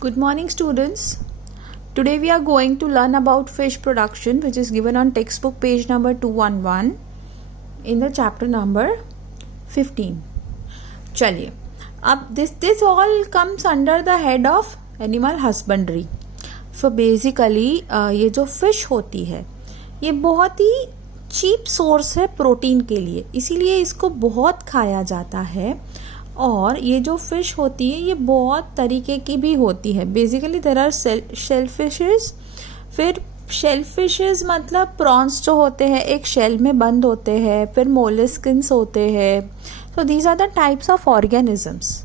Good morning, students. Today we are going to learn about fish production, which is given on textbook page number 211 in the chapter number 15. चलिए, अब this all comes under the head of animal husbandry. So basically ये जो fish होती है ये बहुत ही cheap source है protein के लिए, इसीलिए इसको बहुत खाया जाता है. और ये जो फिश होती है ये बहुत तरीके की भी होती है. Basically there are shellfishes. फिर शेलफिशेस मतलब प्रॉन्स जो होते हैं एक शेल में बंद होते हैं. फिर मोलस्किन्स होते हैं. So these are the types of organisms.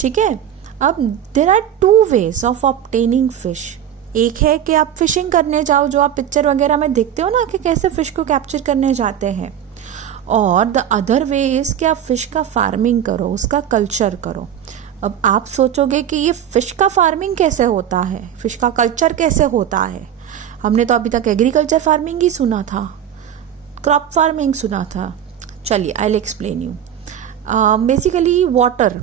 ठीक है. अब there are two ways of obtaining fish. एक है कि आप फिशिंग करने जाओ, जो आप पिक्चर वगैरह में देखते हो ना कि कैसे फिश को कैप्चर करने जाते हैं. और द अदर वे इज़ कि आप फिश का फार्मिंग करो, उसका कल्चर करो. अब आप सोचोगे कि ये फिश का फार्मिंग कैसे होता है, फिश का कल्चर कैसे होता है. हमने तो अभी तक एग्रीकल्चर फार्मिंग ही सुना था, क्रॉप फार्मिंग सुना था. चलिए I will explain you. Basically water,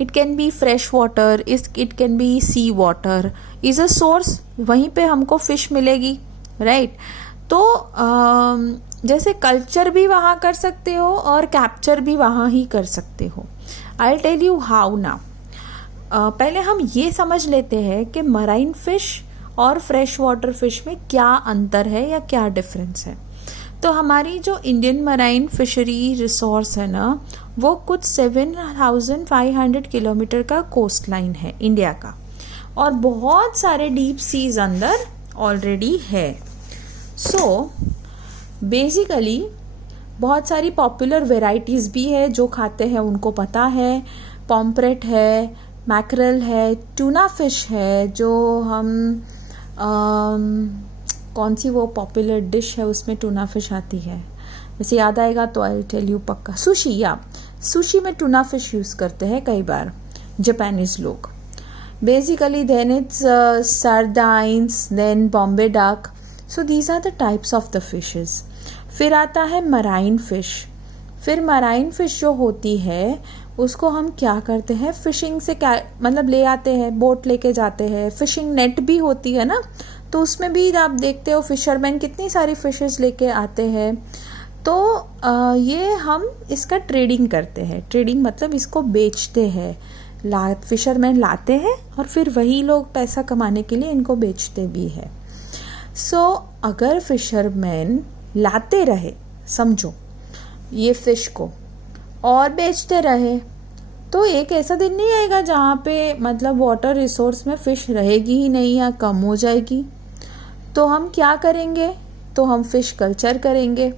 it can be fresh water, it can be sea water is a source. वहीं पे हमको फिश मिलेगी, राइट. तो जैसे कल्चर भी वहाँ कर सकते हो और कैप्चर भी वहाँ ही कर सकते हो. I will tell you how now. पहले हम ये समझ लेते हैं कि मराइन फिश और फ्रेश वाटर फिश में क्या अंतर है या क्या डिफरेंस है. तो हमारी जो इंडियन मराइन फिशरी रिसोर्स है ना, वो कुछ 7,500 किलोमीटर का कोस्ट लाइन है इंडिया का, और बहुत सारे डीप सीज अंदर ऑलरेडी है. सो बेसिकली बहुत सारी पॉपुलर वेराइटीज़ भी है, जो खाते हैं उनको पता है. पॉम्फ्रेट है, मैकरल है, टूना फिश है, जो हम कौन सी वो पॉपुलर डिश है उसमें टूना फिश आती है, वैसे याद आएगा तो आई टेल यू पक्का. सुशी, या सुशी में टूना फिश यूज़ करते हैं कई बार जापानीज लोग. Basically then it's sardines, then Bombay duck. So these are the types of the fishes. फिर आता है मराइन फिश. फिर मराइन फिश जो होती है उसको हम क्या करते हैं, फिशिंग से क्या मतलब ले आते हैं, बोट लेके जाते हैं. फिशिंग नेट भी होती है ना, तो उसमें भी आप देखते हो फिशरमैन कितनी सारी फिशेस लेके आते हैं. तो ये हम इसका ट्रेडिंग करते हैं. ट्रेडिंग मतलब इसको बेचते हैं. फिशरमैन लाते हैं और फिर वही लोग पैसा कमाने के लिए इनको बेचते भी है. सो अगर फिशरमैन लाते रहे, समझो ये फिश को, और बेचते रहे, तो एक ऐसा दिन नहीं आएगा जहाँ पे मतलब वाटर रिसोर्स में फिश रहेगी ही नहीं या कम हो जाएगी. तो हम क्या करेंगे, तो हम फिश कल्चर करेंगे.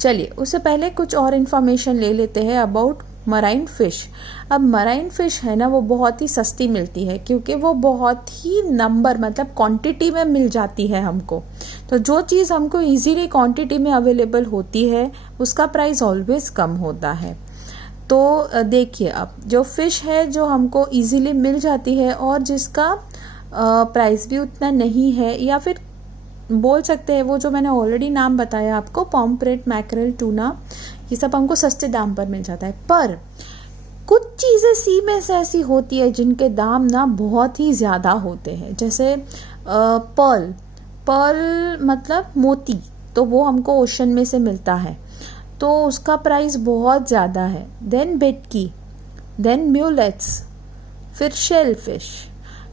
चलिए उससे पहले कुछ और इन्फॉर्मेशन ले लेते हैं अबाउट मराइन फिश. अब मराइन फिश है ना, वो बहुत ही सस्ती मिलती है क्योंकि वो बहुत ही नंबर मतलब क्वांटिटी में मिल जाती है हमको. तो जो चीज़ हमको इजीली क्वांटिटी में अवेलेबल होती है उसका प्राइस ऑलवेज कम होता है. तो देखिए, अब जो फिश है जो हमको इजीली मिल जाती है और जिसका प्राइस भी उतना नहीं है, या फिर बोल सकते हैं वो जो मैंने ऑलरेडी नाम बताया आपको, पॉम्फ्रेट, मैकरल, टूना, ये सब हमको सस्ते दाम पर मिल जाता है. पर कुछ चीज़ें सी में से ऐसी होती है जिनके दाम ना बहुत ही ज़्यादा होते हैं. जैसे पर्ल मतलब मोती, तो वो हमको ओशन में से मिलता है, तो उसका प्राइस बहुत ज़्यादा है. देन बेटकी, देन म्यूलेट्स, फिर शेल फिश,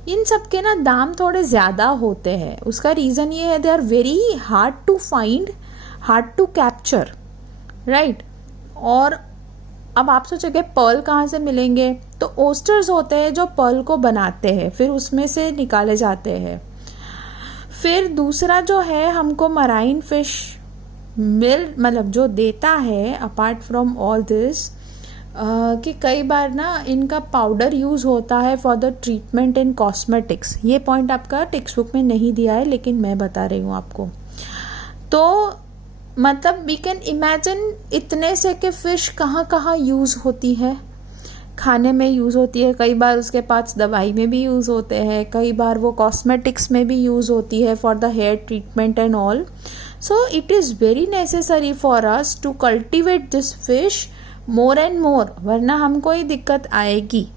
इन सब के ना दाम थोड़े ज़्यादा होते हैं. उसका रीज़न ये है, they are very hard to find, hard to capture, right. और अब आप सोचोगे पर्ल कहाँ से मिलेंगे, तो ओस्टर्स होते हैं जो पर्ल को बनाते हैं, फिर उसमें से निकाले जाते हैं. फिर दूसरा जो है हमको मराइन फिश मतलब जो देता है अपार्ट फ्रॉम ऑल दिस, कि कई बार ना इनका पाउडर यूज़ होता है for the treatment in cosmetics. ये पॉइंट आपका टेक्स्ट बुक में नहीं दिया है लेकिन मैं बता रही हूँ आपको. तो मतलब वी कैन इमेजिन इतने से कि फ़िश कहाँ कहाँ यूज़ होती है. खाने में यूज़ होती है, कई बार उसके पास दवाई में भी यूज़ होते हैं, कई बार वो कॉस्मेटिक्स में भी यूज़ होती है for the hair treatment and all. So it is very necessary for us to cultivate this fish more and more, वरना हमको ही दिक्कत आएगी.